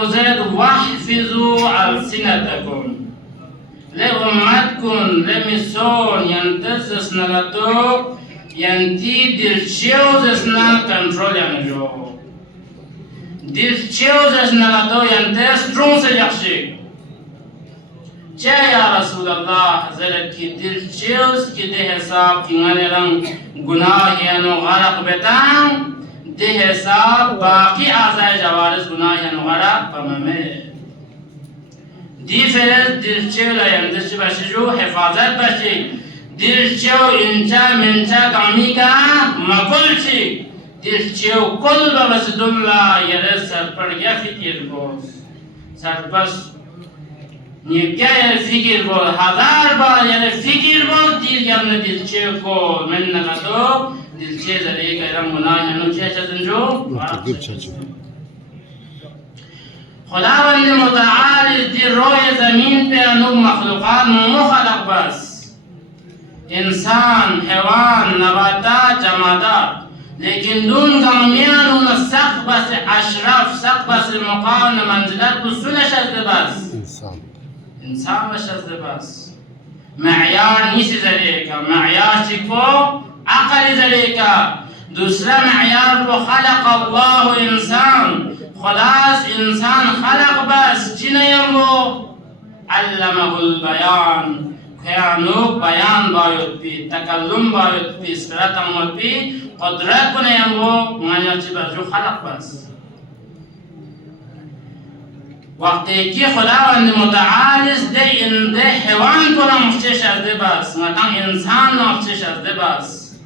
گذرد وحفظو السنتکم لأمتكم لمسون ينتزس نلاتو ينتي دلشيوزس نا كنترول ينجو دلشيوزس نلاتو ينتس ترون سيجاكشي يا رسول الله حضرت کی دلشيوز کی ده حساب کی غنران گناہ یانو غرق بتان ده حساب باقی اعضاء جوارز گناہ یانو غرق بممه دی فرز دلچه لایندش باشه جو حفاظت باشه دلچه و انچا منچا کامی کا مکل چی دلچه و کل ببسد اللہ یره سرپر گیا فکر بود سرپس نیکیا یره فکر بود 1000 بار یره فکر بود دیر گمن دلچه کو من نگدو دلچه زره که ایران گناه هنو چه چزن جو خداوند متعال دی روی زمین پہ انو مخلوقات مخلق بس انسان حیوان نباتات جمادات لیکن دون گامیان اون سق بس اشرف سق بس مقام منزلت بسولش از بس انسان بش از بس معیار نیسی ذریعه کا معیار چی کو عقل ذریعه کا دوسرا معیار کو خلق الله انسان خلاص انسان خلق بس چنیم و علمه البیان کیانو بیان باید پی تکلم باید پی سرطم پی قدرت کنیم و معنی چی برجو خلق بس وقتی که خداوند متعال است ده حیوان کنم مخچش از ده بس مثلا انسان مخچش از ده بس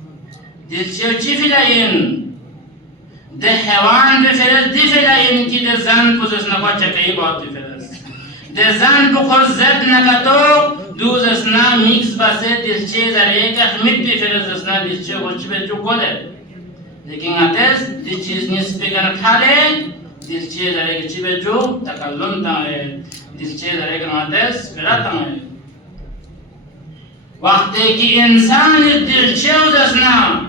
دیل چی فیلین ده حیوان بفرست دی فیلین که ده زن پوزش نکا چکهی باید بفرست ده زن بخور زد نکتو دوز اسنا میکس بسه دیلچه در یک اخمیت بفرست اسنا دیلچه خوچی بچو کده لیکن اتس دی چیز نیست بگن کھاله دیلچه در یک چی بچو تکلم تانگه دیلچه در یک نواتس براتانگه وقتی که انسان دیلچه و دسنا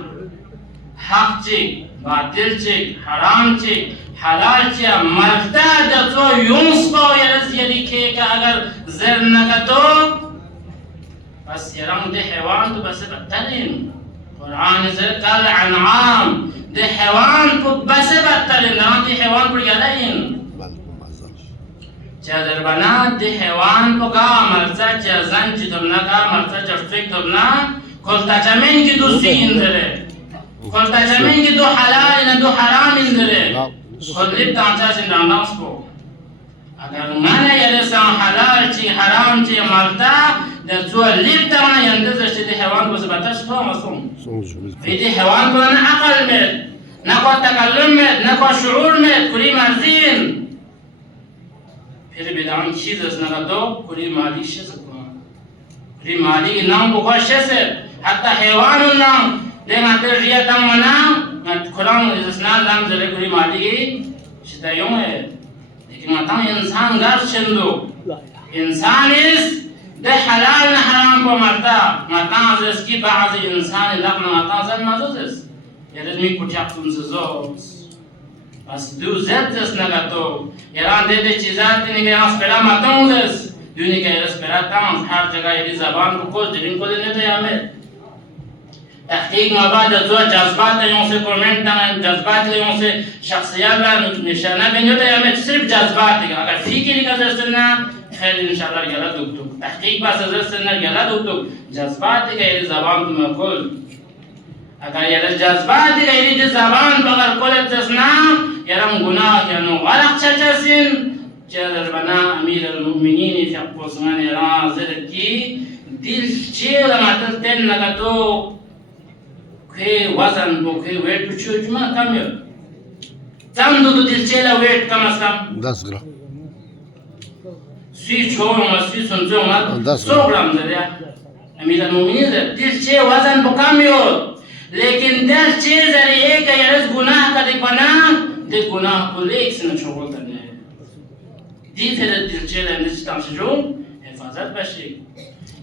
حق چی باطل چی حرام چی حلال چی مرتا دتو یونس باید یعنی که اگر زر نکتو بس یرام ده حیوان تو بس بدترین قرآن زر کل انعام ده حیوان تو بس بدترین نام ده حیوان پر گلین چه در بنا ده حیوان تو کا مرتا چه زن چی تبنا کا مرتا چه فکر تبنا کلتا چمین کی دوستی اندره کلتا چمین کی دو حلال نه دو حرام اندره کلی تانچا سنداناس کو اگر من یرسان حلال چی حرام چی مرتا در تو لیب تانا یندزش دی حیوان بس بتاش تو مسون ایدی حیوان کو نه عقل مد نه کو تکلم مد نه کو شعور مد کلی مرزین پھر بدان چیز اس نہ دو کلی مالی شس کو کلی مالی نام کو شس حتی حیوان نام dengan terlihat mana kurang istisna dalam jadi kuri mali kita yang lekin matang insan gar cendu insan is de halal na haram ko marta matang rezeki bazı insan lakna matang zan mazuz ya rezmi kutyak tun zos bas du zettes nagato yaran de chizat ni ke aspera matang zes duni ke aspera tam har jagah ye zaban ko din ko ne de ame تحقیق مباد تو جذبات یوں سے comment جذبات یوں سے شخصیات لا نشانہ بنجو تے ہمیں صرف جذبات ہے اگر فکر کا درسنا خیر انشاءاللہ گلا دکتو تحقیق با درسنا گلا دکتو جذبات کے زبان میں کل اگر یہ جذبات کے زبان بغیر کل تسنا یرم گناہ یانو غلط چچسین چادر بنا امیر المؤمنین فی قسمان راز کی دل چیر ماتن تن نگتو که وزن بو که ویٹ پچو جمع کم ہے کم دو دلچیلا ویٹ کم از کم 10 گرام سی چھوڑوں سی سنچوں 100 گرام دریا امیر المومنین دلچے وزن بو کم ہے لیکن دلچے ذریعے کہ یرز گناہ کا دی پنا دی گناہ کو لیک سن چھوڑ کرنے ہے دی پھر دلچیلا نشتام سجو حفاظت بشی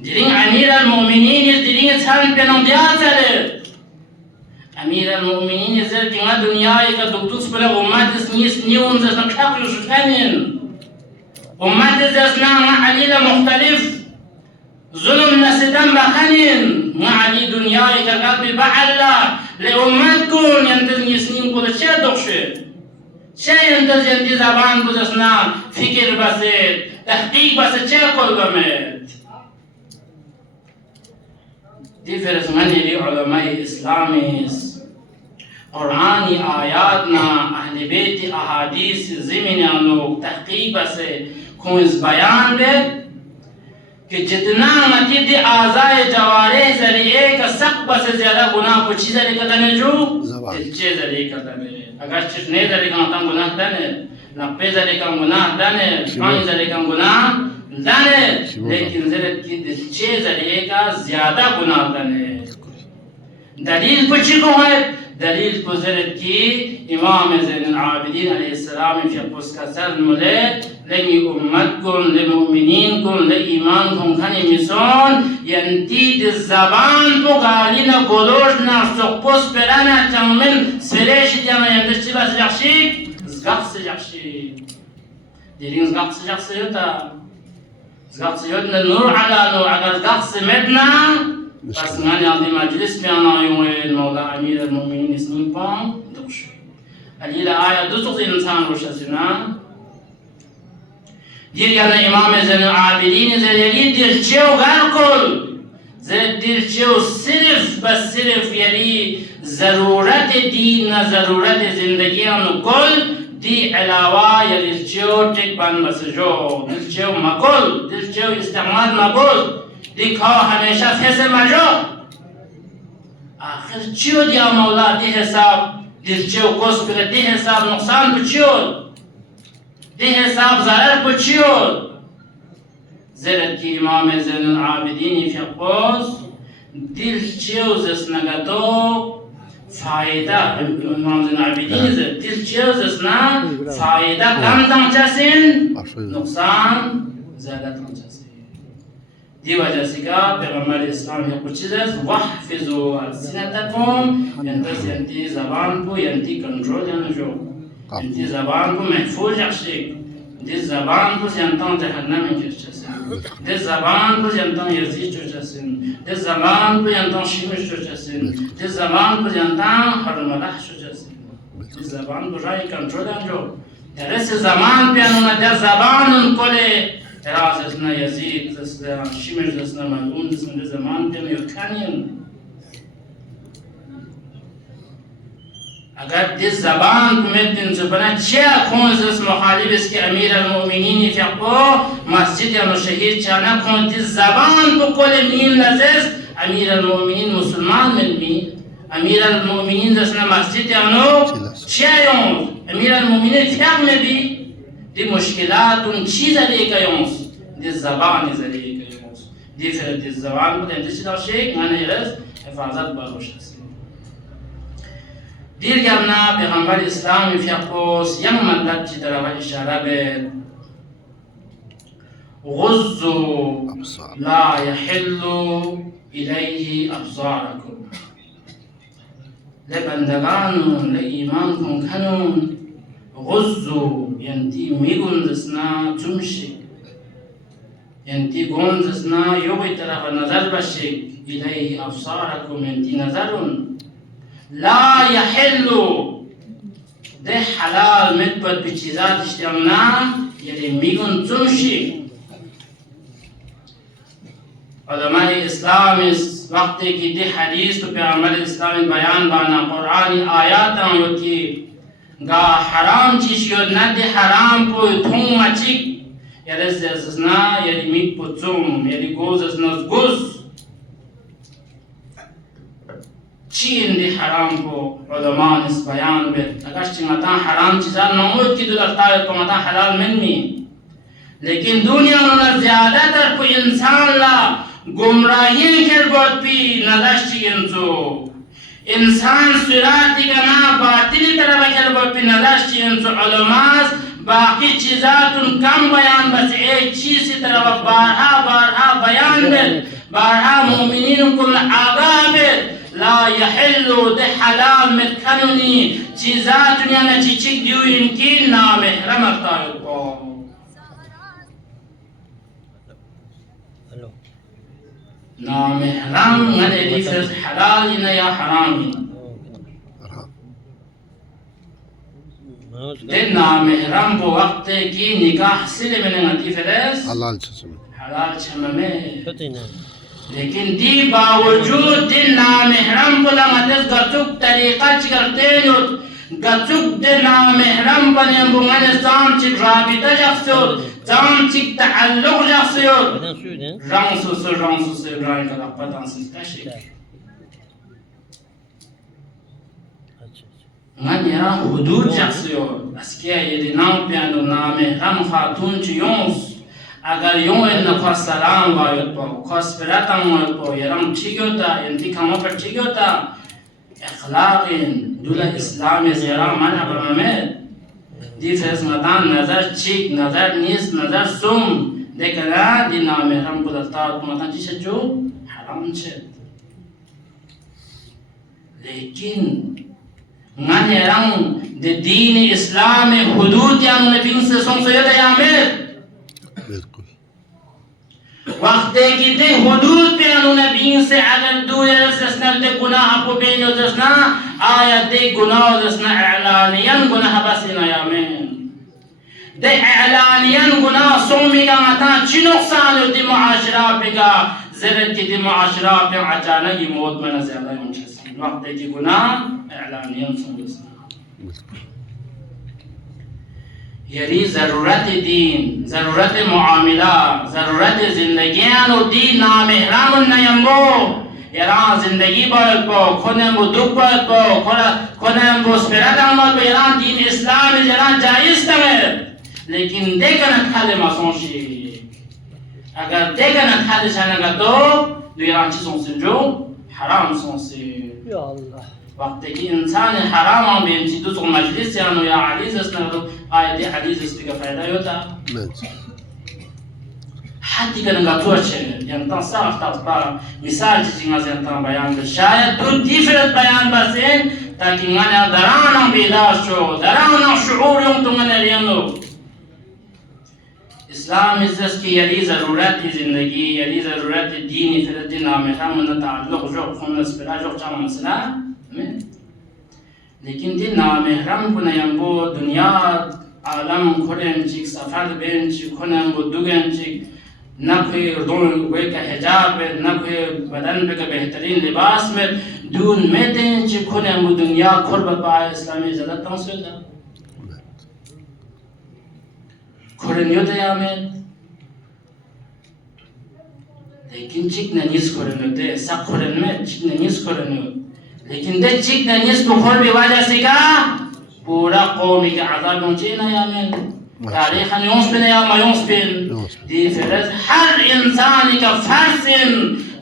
جرین امیر المومنین جرین چھان پہ نم دیا چلے أمير المؤمنين يزال كما دنيا يكدوكتوس بلا أمات سنيون زسنا كحق يشوفانين أمات زسنا مع علي مختلف ظلم نسدم بخنين مع علي دنيا يكقلب بعلا لأمتكم ينتظر سنين كل شيء دخشة شيء ينتظر ينتظر زبان بزسنا فكر بسيط تحقیق بس چه کل گمید دی فرزمانی علماء اسلامی قرآنی آیاتنا اهل بیت احادیث زمینانو تحقیق بس کنز بیان دید کہ جتنا متی دی آزائے جوارح ذریعے کا سق بس زیادہ گناہ کو چیز ذریعے کرنے جو دلچے ذریعے کرنے اگر چشنے ذریعے کا مطلب گناہ دنے نقبے ذریعے کا گناہ دنے پانی ذریعے کا گناہ دنے لیکن ذریعے کی دلچے ذریعے کا زیادہ گناہ دنے دلیل پچھی کو ہے دلیل کو ذریعے کی امام زین العابدین علیہ السلام فی قص کا سلم لے لنی امت کن لمؤمنین کن لایمان کن کنی میسون ینتید زبان تو گالینا گلوشنا سقپوس پرانا چممن سریش دیانا یندشتی بس جخشی زغط جخشی دیرین زغط جخشی یوتا زغط یوتنا نور على نور اگر زغط مدنا بس نانی عظی مجلس بیانا یوم مولا امیر المؤمنین اسمین پام دوش علیل آیا دو تقضی انسان روشا سنا دیر یعنی امام زین العابدین زیلی درچه و غر کل زیر درچه و صرف یعنی ضرورت دین نه ضرورت زندگی انو کل دی علاوه یعنی درچه و ٹک بان بسجو درچه و مکل درچه و استعمال مکل دی کھا ہمیشہ فیسے مجو آخر چیو دیا مولا دی حساب درچه و کس کرے دی حساب نقصان بچیو دی حساب ضرر پچیو زرد کی امام زین العابدین فی قوس دل چیوز اسنگا تو فائدہ امام زین العابدین دل چیوز اسنا فائدہ کم تنچا سن نقصان زیادہ تنچا سن دی وجہ سے کہا پیغمبر اسلام ہے کچھ چیز وحفظو السنتکم ینتی زبان کو ینتی کنٹرول ینجو انتی زبان کو محفوظ رکھشی دی زبان کو زیانتان جہنم انجرچسن دی زبان کو زیانتان یزید چوچسن دی زبان کو زیانتان شیمش چوچسن دی زبان کو زیانتان حرملح چوچسن دی زبان کو رای کنٹرول انجو درس زمان پیانونا در زبان ان کلے تراز اسنا یزید اسنا شیمش اسنا ملعون اسنا دی زمان پیانو یکنین اگر دس زبان کو مدن زبانہ چیا کھونز اس مخالب اس کے امیر المؤمنین فقو مسجد یا شہید چانا کھون دس زبان کو کل مین لزیز امیر المؤمنین مسلمان من مین امیر المؤمنین دسنا مسجد یا چیا یونز امیر المؤمنین فقو میں بھی دی مشکلات ان چیز لے کا یونز دس زبان ذریعے کا یونز دی پھر دس زبان کو دس چیز شیخ مانے رس حفاظت باروش ہے دیر گرنا پیغمبر اسلام فیقوس یم مدد چی طرف اشاره بید غضو لا يحل الیه ابصارکم لبندگانون لایمانکم کنون غضو ینتی میگندسنا چمشی ینتی گندسنا یوی طرف نظر بشک الیه ابصارکم ینتی نظرون لا يحلو ده حلال متبت بچیزات اشتیامنا یعنی میگن چمشی علماء اسلام اس وقتی کی ده حدیث تو پیغمبر اسلام بیان بانا قرآنی آیات آنگو کی گا حرام چیشیو نا ده حرام پو تھون مچک یعنی زیزنا یعنی میگ پو چوم یعنی گوز ازنا گوز چین دی حرام کو علماء اس بیان بید اگرچہ مطان حرام چیزان نمود کی دو لفتاوی کو مطان حلال من می لیکن دنیا نظر زیادہ تر کو انسان لا گمراہین کر بود پی نداشتی انسو انسان سراتی کا نا باطلی طرف کر بود پی نداشتی انسو علماء باقی چیزاتون کم بیان بس ایک چیزی طرف بارہا بیان بید بارہا مومنین کل آگاہ بید لا يحل ده حلال متكنوني چیزات دنیا نه چی چی دیو اینکی نامحرم اختار کو نامحرم من حدیث حلال نه یا حرامی ده نامحرم بو وقت کی نکاح سلی من نتی فرس حلال چممه لیکن دی باوجود دی نامحرم بلا مدد گتوک طریقہ چکرتے یود گتوک دی نامحرم بلیں بومن زام چک رابطہ جخصیود زام چک تعلق جخصیود رانسوس ابراہیم کا رقبت آنسیستا شک من یا حدود جخصیود اسکیا یدی نام پیانو نامحرم خاتون چیونس اگر یوں نکو سلام باید با کس براتم باید با یرام چی گوتا انتقام پر چی گوتا اخلاق دول اسلام زیرا من برمامد دی فرز مدان نظر چیک نظر نیست نظر سوم دیکھنا دی نامحرم کدلتا تو مدان چی شد جو حرام شد لیکن من یرام دی دین اسلام حدود یا نبی سے سن سید یامر وقت کی تے حدود پہ انہوں نے بین سے اگر دو رسنا دے گناہ کو بین رسنا آیا دے گناہ رسنا اعلانیاً گناہ بسینا یا من دے اعلانیاً گناہ سومی کا مطا چی نقصان ہو دی معاشرہ پہ کا زرد کی دی معاشرہ پہ اچانک ہی موت میں زیادہ منچسی وقت کی گناہ اعلانیاً سومی رسنا یعنی ضرورت دین ضرورت معاملہ ضرورت زندگیان و دین نامحرم نیمبو ایران زندگی باید با کنم و دک باید با کنم و سپرت باید با ایران دین اسلام ایران جایز تمید لیکن دیگرنت حل ماسون شی اگر دیگرنت حل شنگا تو ایران چی سنسی جو حرام سنسی یا اللہ وقتی که انسان حرام هم بیم چی دوست مجلس یانو یا علیز است نگو آیتی علیز است که فایده یوتا حتی که نگا تو چه ینتان صاف تطبا مثال چی چیز ینتان بیان بر شاید دو دیفرت بیان بسین تاکی نگا درانم بیدار شو درانم شعور یم تو نگا لینو اسلام است که یلی ضرورت زندگی یلی ضرورت دینی فرد دین نامحرم من تعلق جو خون اسپرا جو چام مسئله لیکن دی نامحرم کنیم بو دنیا عالم کنیم چیک سفر بین چی کنیم بو دوگیم چیک نکوی ردون گوی که حجاب نکوی بدن بگه بهترین لباس میں دون میتین چی کنیم بو دنیا قربت با اسلامی زدت تنسوی دا کرنیو دیامید لیکن چیک ننیز کرنیو دی سق کرنیو چیک ننیز کرنیو لیکن دے چیک ننیس بخور بھی وجہ سے کا پورا قومی کے عذاب مجھینا یا من تاریخا یونس بن یا مایونس بن دی فرز ہر انسانی کا فرسن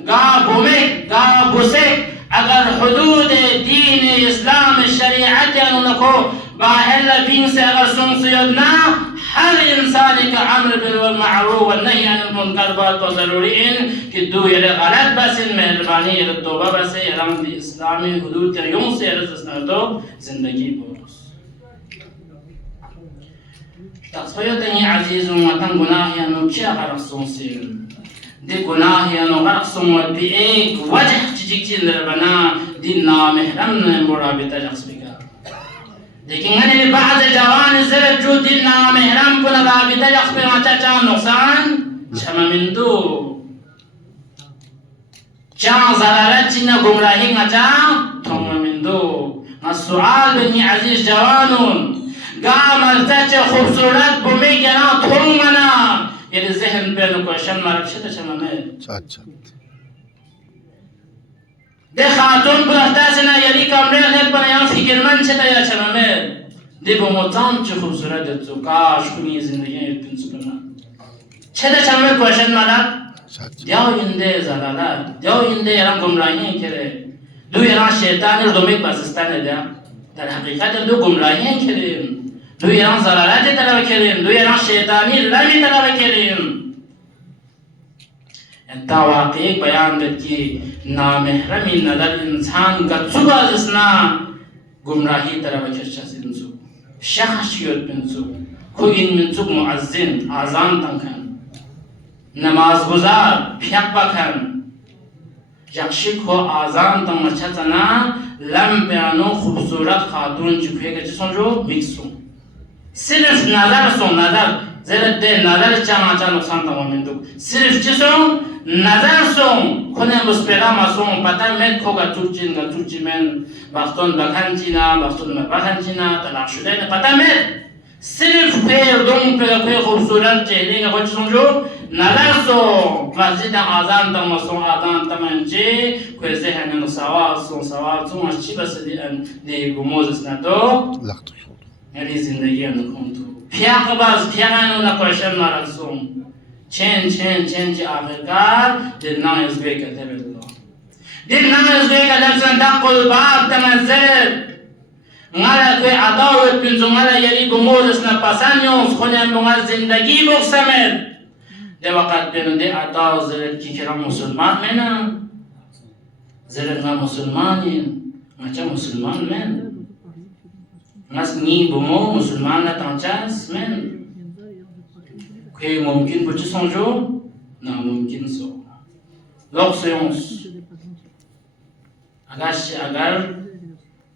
گا بومک گا بسک اگر حدود دین اسلام شریعت انکو باہر بین سے اگر سنسیدنا ہر انسانی کا عمر بالمعروف والنہی عن المنکر بات و ضروری ان کہ دو یہ غلط بس ان مہربانی یہ توبہ بس یہ رمض اسلامی حدود کے یوں سے رسنا تو زندگی بورس تقصیت یہ عزیز وطن گناہ یا نو چیا غرق سنسین دی گناہ یا نو غرق سنوت بھی ایک وجہ چیزی بنا دی نامحرم نے مرابطہ جخص بگا لیکن ہنے بعض جوان صرف جو دل نامحرم کو رابطہ جخص بگا چاچا نقصان چھما من دو چاں ضرارت چینا گمراہی نچا تھوما من دو السؤال بنی عزیز جوانون گا مرتچ خوبصورت بمی گنا تھومنا یہ ذہن پہ نکوشن مرک شتا چھما میں دے خاتون بلہتا سنا یلی کامرے غیر بنایان فکر من چھتا یا چھما میں دے بموتان چھ خوبصورت دیتو کاش کنی زندگی ایتن سکنا چھتا چھما میں کوشن مرک دیاو اندے زلالات دیاو اندے یران گمراہیاں کرے دو یران شیطان ردومیک بازستان دیا در حقیقت دو گمراہیاں کرے دو یران زلالات طلب کرے دو یران شیطانی لمی طلب کرے انت واقعي بيان بدكي نامحرمي نظر انسان قد جسنا گمراهی طرف چرچس انسو شخصیت بنسو کوین منسوک معزن آزان تنکن نماز گزار پیق بکن جخشی کو آزان تن مرچتنا لم بیانو خوبصورت خاتون چکوئے که چسون جو مکسون صرف نظر سون نظر زیرت ده نظر چا ماچا نقصان تمامین دو صرف چسون نظر سون کنه بسپیلا مسون پتا مت کو گچوچی من بختون بخنچینا بختون بخنچینا طلاق شده نه پتا مت صرف پیر دوم پیر خوبصورت چهره که چسون جو نظر سون مسجد آزان تم مسون آزان تمنچه که ذهن سوال سون از چی بس دی گموز ندو یعنی زندگی نکن تو پیاق باز پیاقانو نکوشن نارسون چین چه آخرکار دل نام ازگوی کتب الله دل نام ازگوی کتب سن دقل باب تمزد ngala kwe adawet pinzo ngala yari gumodus na pasanyos khonem bunga zindagi boksamet de waqat benunde adaw zeret ki kira musulman mena zeret nga musulmanin ngacha musulman men ngas ni bumo musulman na tanchas men kwe mumkin puchi sonjo na mumkin so lok seyons agar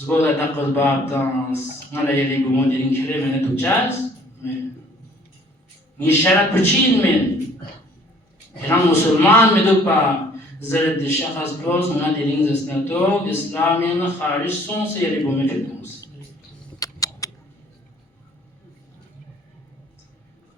Zgoda daqal bab dans ngala yeli gumon yerin kire mene tuchas ni sharat puchin men eran musulman medupa zeret shakhas bloz ngala yerin zasnato islamian kharij son se yeli gumon kedus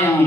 yang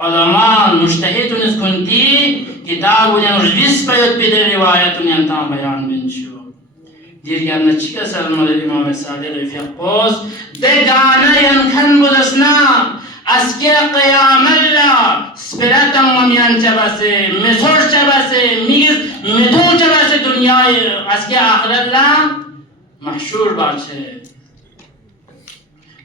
ulama mujtahidun iskunti kitabun yang rijis payot bide riwayatun yang tam bayan binsho dirgan na chika salmal imam salih fiqos de gana yang kan budasna aske qiyamalla spiratam mamian chabase mesor chabase migiz medo chabase dunya aske akhiralla mahshur bache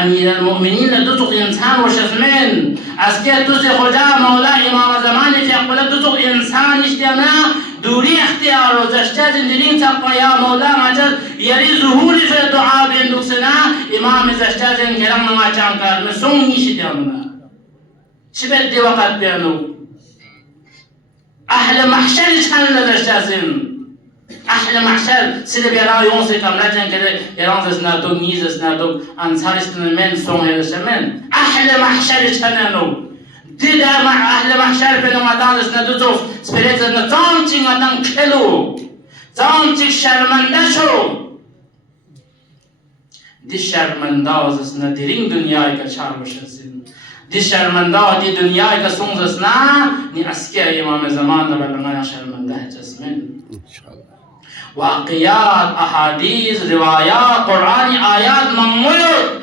أمير المؤمنين لدوتق إنسان وشزمين أسكيت دوسي خدا مولا إمام زماني في أقبلت دوتق إنسان اشتيانا دوري اختيار وزشتاز اندلين تقوى يا مولا مجد يري ظهوري في الدعاء بين دوسنا إمام زشتاز انكرام ما چانكار مسوني اشتيانا شبت دي وقت بيانو أهل محشر اشتان لزشتازين أهل محشر سيد بيرا يونسي كاملاجن كده يرانز اسناتو ميز اسناتو أنصار استنمن سون هذا شمن أهل محشر اشتنانو در اهل محشر به نمادان است ندوزو سپریت نتام چی نتام کلو تام چی شرمنده شو دی شرمنده است ندیرین دنیای که چار بشسین دی شرمنده دی دنیای که سونز است نه نی اسکی امام زمان نبرنای شرمنده جسمین واقعات احادیث روایات قرآنی آیات مموت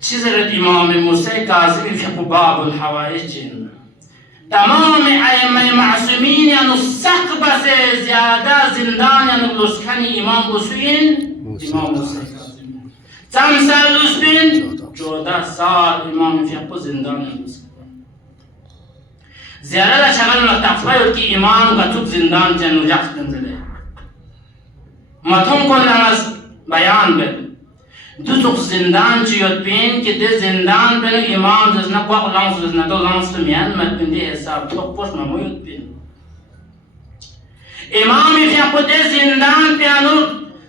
چیزرد امام موسی کاظمی فی باب الحوائج تمام ائمه معصومین یعنی سقب سے زیادہ زندان یعنی لسکانی امام حسین امام موسی کاظمی چند سال لسبین 14 سال امام فی زندان لسکان زیادہ شغل تقفیل کی امام کا چوب زندان جنو جخت نزده متون کن نماز بیان بد دوتوق زندان چیوت بین که ده زندان بین امام زنه قوق لانس زنه دو لانس میان مد بین ده حساب توق پوش ممویت بین امامی فی خود ده زندان پیانو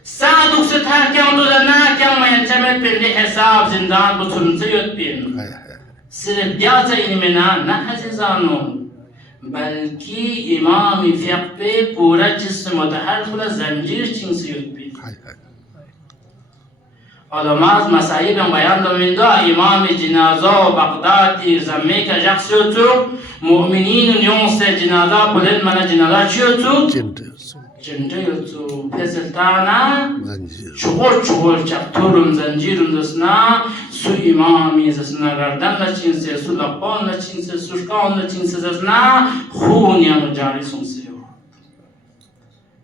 سادوک سے تھا کیا اندو زنه کیا میان چمت بین ده حساب زندان بطنزیوت بین صرف دیازه این منا نه عزیزانو بلکی امامی فی خود پورا جسم متحر خلا زنجیر چینسیوت بین علماء مسائل بیان دادند امام جنازه بغدادی زمین که جخشیو تو مؤمنین نیومس جنازه بلند من جنازه چیو تو جنده تو پسلتانا چهور چپتورم زنجیرم دستنا سو امامی دستنا گردن لچینسه سو لقان لچینسه سوشکان لچینسه دستنا خونیانو جاری سونسیو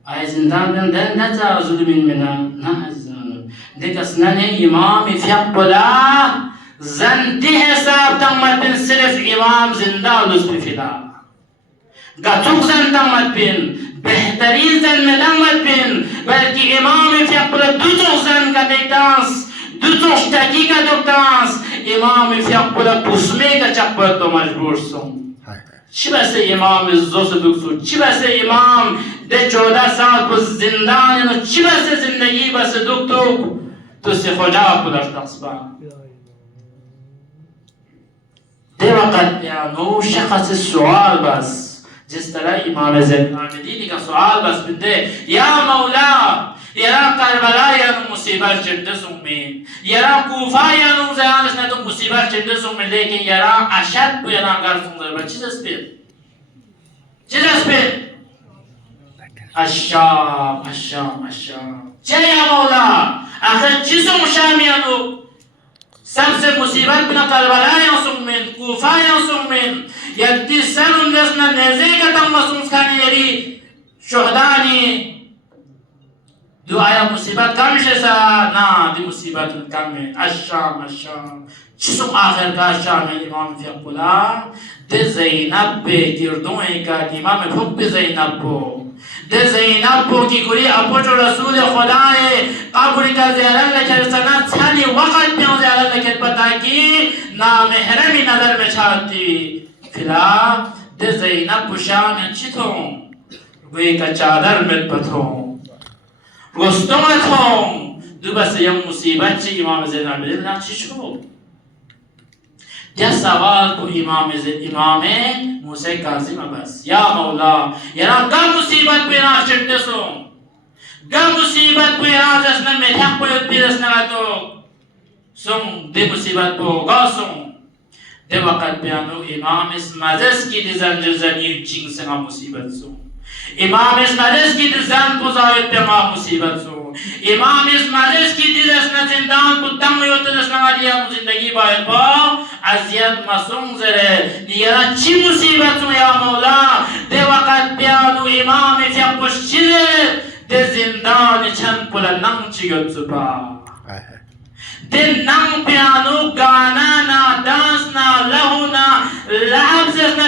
ای زندان دن نتا ظلمین منا نه دیگه سنن امام فیق بلا زنده حساب تمت بین صرف امام زنده لطف فدا گتوک زن تمت بین بهترین زن مدمت بین بلکه امام فیق بلا دو توق زن کا دیکتانس دو توق شتکی کا دیکتانس امام فیق بلا پسمه کا چک بلا تو مجبور سون چی بسه امام زوس دکسو چی بسه امام ده 14 سال کو زندان چی بسه زندگی بسه دکتو تو سے خدا خودش تقصبا ده وقت بیانو شخص سوال بس جس طرح امام زین العابدین کا سوال بس بده یا مولا یرا کربلا یانو مصیبت چنده سومین یرا کوفا یانو زیانش ندو مصیبت چنده سومین لیکن یرا اشد بو یرا گر سومدر با چیز است بید چیز است بید اشام چه یا مولا آخر چیزوں شامیانو سب سے مصیبت بنا کربلا یا سومین کوفا یا سومین یکتی سرون دسنا نیزے کا تم مسونس کھانی یری شہدانی دو آیا مصیبت کم شسا نا دی مصیبت کم ہے اشام چیزوں آخر کا اشام امام فی قلا دی زینب بے گردوں کا امام حب زینب بو ده زینب بو کی گوری ابو جو رسول خدا ہے قبر کا زیارت لکھر سنا چھانی وقت میں زیارت لکھر پتا کی نامحرمی نظر میں چھاتی پھلا ده زینب بو شان چیتوں گوی کا چادر مت پتوں گستوں اتوں دو بس یم مصیبت چی امام زین العابدین نقشی شو یا سوال کو امام موسی کاظم بس یا مولا یرا گا مصیبت پیرا چنده سو گا مصیبت پیرا جسنا میتھک پیت پیرسنا تو سم دے مصیبت پو گا سم دے وقت بیانو امام اس مزس کی دی زنجر زنیر چنگ سنگا مصیبت سو امام اس مزس کی دی زن پوزایت پیما مصیبت سو امام اس مجلس کی دل اسنا زندان کو تنگ ہوتے اسنا دیا زندگی باید با عذیت مسون زره دیگرا چی مصیبت یا مولا دے وقت بیانو امام فیقش چیزه دے زندان چند پلا نم چیگت سپا دے نم بیانو گانا نا دانس نا لہو نا لحب زرنا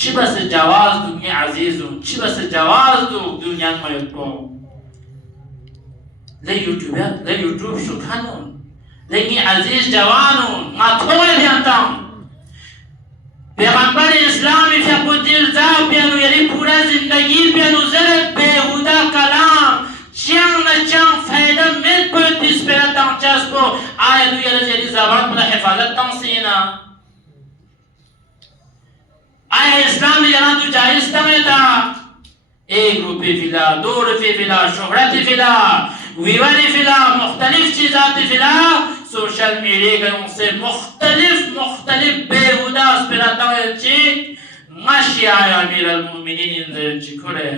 چی بس جواز دنیا عزیزو چی بس جواز دنیا مایتبو لی یوتیوب شکنون لی عزیز جوانون ما توی بیانتام پیغمبر اسلامی فیقو دل زاو بیانو یعنی پورا زندگی بیانو زرد بیهودا کلام چیان نچان فایده مید باید دیسپیرت تانچاس بو آیا دو یعنی زبان بلا حفاظت تانسینا آیا اسلام یہاں تو جائز تمہتا ایک روپی فلا 2 روپی فلا شہرت فلا ویوری فلا مختلف چیزات فلا سوشل میڈیا کے ان سے مختلف بیہودہ اسپیراتوں چیز ماشی آیا امیر المؤمنین انزرین چی کھڑے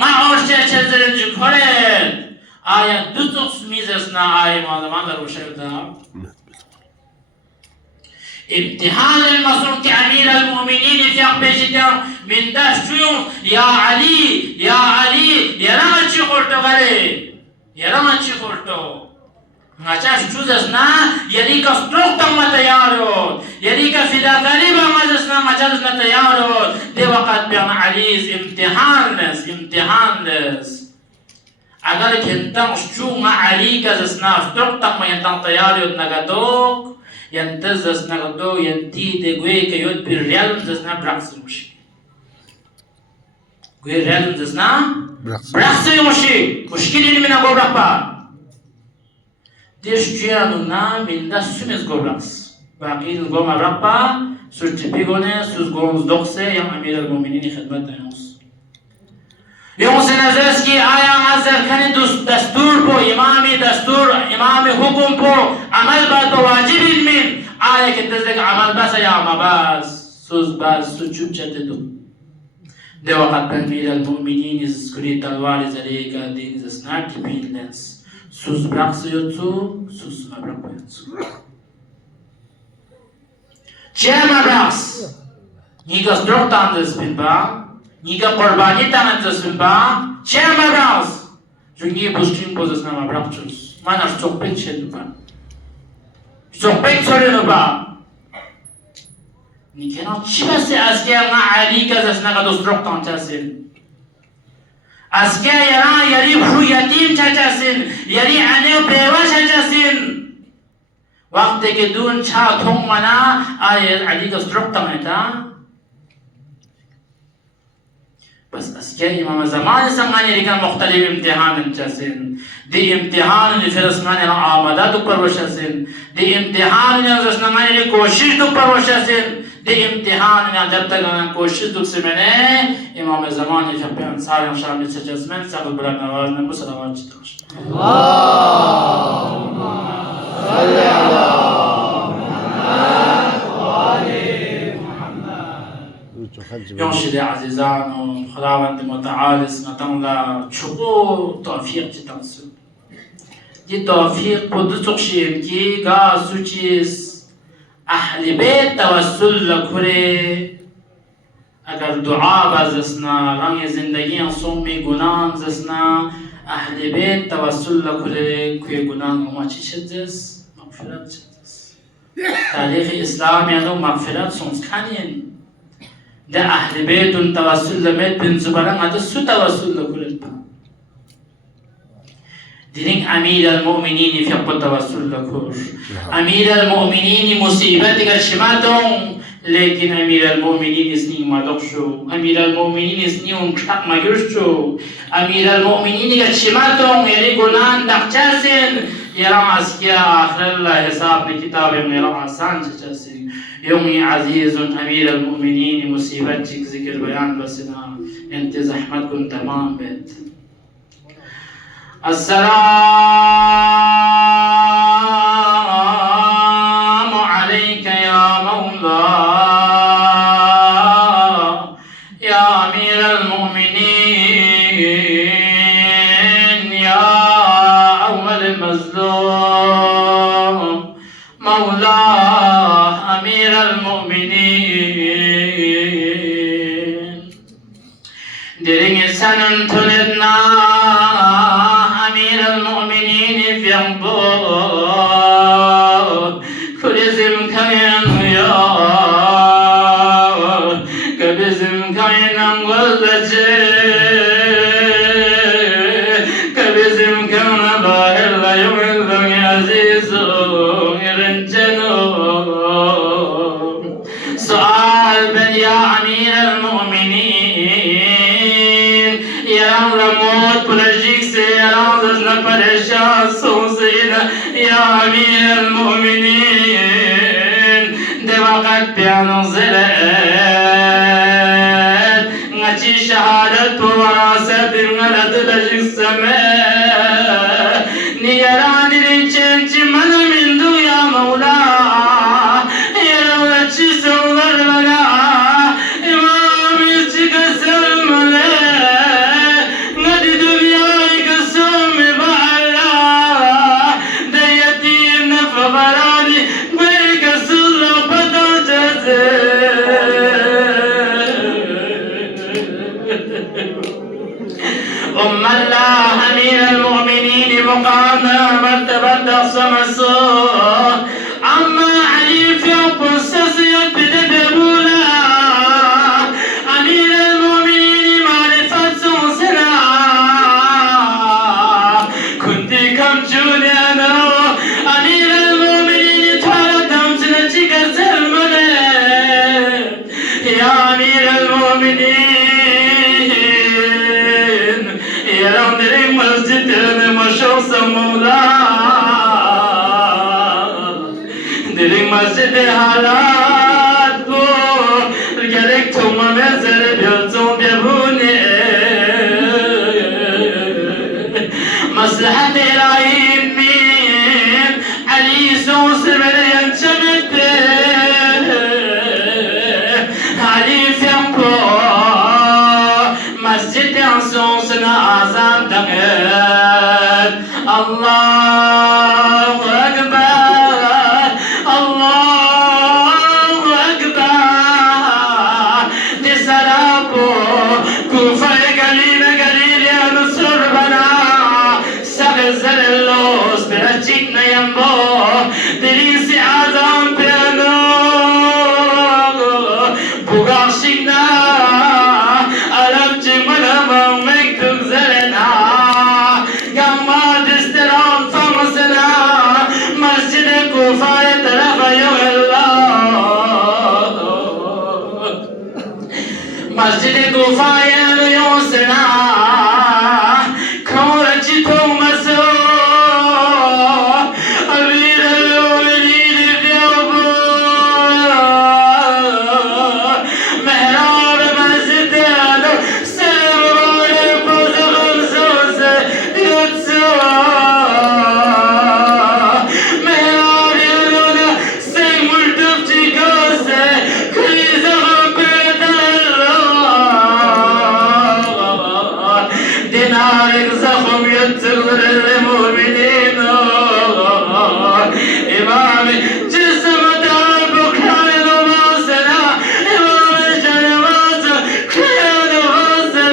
ما اور چیچے زرین چی کھڑے آیا دو تقسمیز اسنا آئی معظمان در روشن دا امتحان المسؤول كأمير المؤمنين في أقبشتهم من داشتهم يا علي يا علي يا رما چی خورتو غره يا رما چی خورتو نچاش چوزسنا یلی کا ستروک تم تیارود یلی کا فداکاری با مجلسنا مجلسنا تیارود دی وقت بیان علیز امتحان لس اگر کنتم شو ما علی کا زسنا ستروک تم ینتم تیارود نگدوک ينتزس نغدو ينتي دي غوي كيوت بالريال زسنا براكس مشي غوي ريال زسنا براكس مشي مشكلة من أقول ربا ديش جيانو نا من دا سمس غو براكس باقي الغوما ربا سرتبيغوني سوز غومز دوكسي يوم أمير المؤمنين خدمت يونس يونس نزلسكي آيا عزر كان دستور بو دستور امام حكم بو عمل با تو واجب من آيا كتزدك عمل بس يا ما بس سوز بس سوچوب چتدو دي وقت أمير المؤمنين سكريت الوالي زليكا دين زسنار dependence سوز براكس يوتسو سوز ما براكو يوتسو چه ما براكس نيگا ستروك تاندس بنبا Niga قربانی تانت زسمبا چه مبراز جونگی بوشتین بوزس نما براکچوس مناش صحبت شد با صحبت سوری با نیکنا چی بس از که ما علی کزس نگا دوستروک تان چسین از که یری برو یتیم چسین یری عنی و بیوا چسین وقتی که دون چا تون منا علی کزروک تانتا بس أسكي إمام زمان سمعني لكن مختلف امتحان جسين دي امتحان لفرسماني آمادات پروشسين دي امتحان لفرسماني لكوشش دو پروشسين دي امتحان جب تک أنا کوشش دو سمنه إمام زمان جب انصار شامل سجسمن سب بلا نواز نبو سلامات چطورش اللهم صل على يونشد عزيزان وخلاوند متعال اسمتان لا چوبو توفيق تنسو دي توفيق بدو تقشيم كي غا سوچيس أهل بيت توسل لكوري اگر دعا بازسنا رنگ زندگی صومی گناه زسنا أهل بيت توسل لكوري كوي گناه وما چي شدس مغفرت شدس تاريخ اسلام يعني مغفرت سنسكانين ده أهل بيت توسل لميت بن زبران هذا سو توسل لكل دين أمير المؤمنين في قد توسل لكور أمير المؤمنين مصيبتك شماتهم لكن أمير المؤمنين اسني ما دخشوا أمير المؤمنين اسني انكتاق ما جرشوا أمير المؤمنين شماتهم يلي قلان دخشاسين يرام أسكيا آخر الله حساب كتاب يرام آسان چچاسين يومي عزيز أمير المؤمنين مصيبتك ذكر بيان بسنا انت زحمتكم تمام بيت السلام عليك يا مولاي يا أمير المؤمنين يا أول المظلوم مولاي أمير المؤمنين سنن تولدنا أمير المؤمنين في أنبور كرزم كين يا كبزم كين أنقل كبزم كين باهر لا يمل عزيز يرنجنو سؤال بل يا أمير المؤمنين يا رموت بلجيك سيران زجنا پرشان سوزينا يا أمير المؤمنين دي وقت بيانو زلت نجي شهادة وراثة غلط لجيك سماء نيران لجنج من من دو يا مولا يا رجي سوغر بنا إمام يجيك سلمنا نادي دنيا يقسم بعلا ديتي نفغراني بريك سلو بدوجتي أم الله أمير المؤمنين مقامنا مرتبة سمسو أما علي في قصص يبدأ بولا أمير المؤمنين معرفة سوسنا كنت كم جوني أنا أمير المؤمنين تولدهم سنتك سلمنا يا أمير المؤمنين يا رمضي مسجد مشوص مولا دلي مسجد حالات بو الجلك توم مزر بيلتون بيبوني مصلحة العين مين علي سوس بريان شمت علي فيمكو مسجد سوسنا آزان دقت الله أكبر الله أكبر تسرابو كوفة قليل قليل يا نصر بنا سغزل اللوز برجيكنا ينبو دريسي آزان بيانو بغاشينا ألبجي منما مكتب زلنا قما دستران فمسنا مسجد كوفة يترفع الله مسجد كوفة يوسنا كورجي تومسو أمير المؤمنين في أبور محراب مسجد سلم بوزغ سوس يتسوى محراب يلونا سيمور دفتي كوسة كريزة غبيت الله دينارك زخم يتغر المؤمنين إمامي جسم داربك كان واسنا إمامي جنبات كان واسنا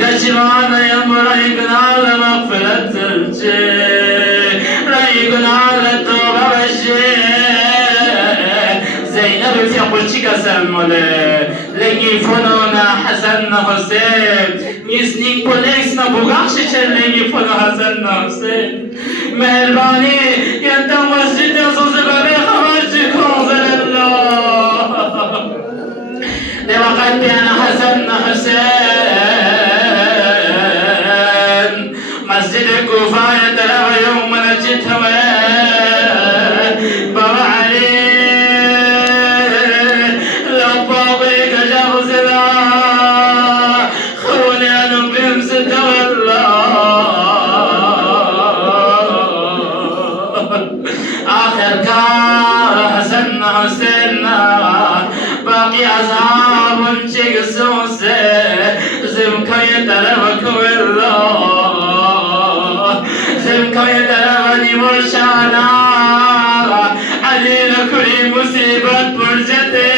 دشمانا يمريقنا لمغفرة الجي ريقنا للتوبة والشيء زينب في قلتك سلمولي لنگی فنونا حسن حسین نیسنی پولیس نا بغاش چل لنگی فنو حسن حسین مهربانی ینتا مسجد سوز بابی خبر چکون الله لوقت بیانا حسن حسین مسجد کوفہ یترغ یوم نجد ہوئے بابا علی آخر کار حسن حسین باقی اصحاب چه قصوں سے زم کئی طرف کوئی اللہ زم کئی طرف نیمو شانا علی لکلی مصیبت پر جتے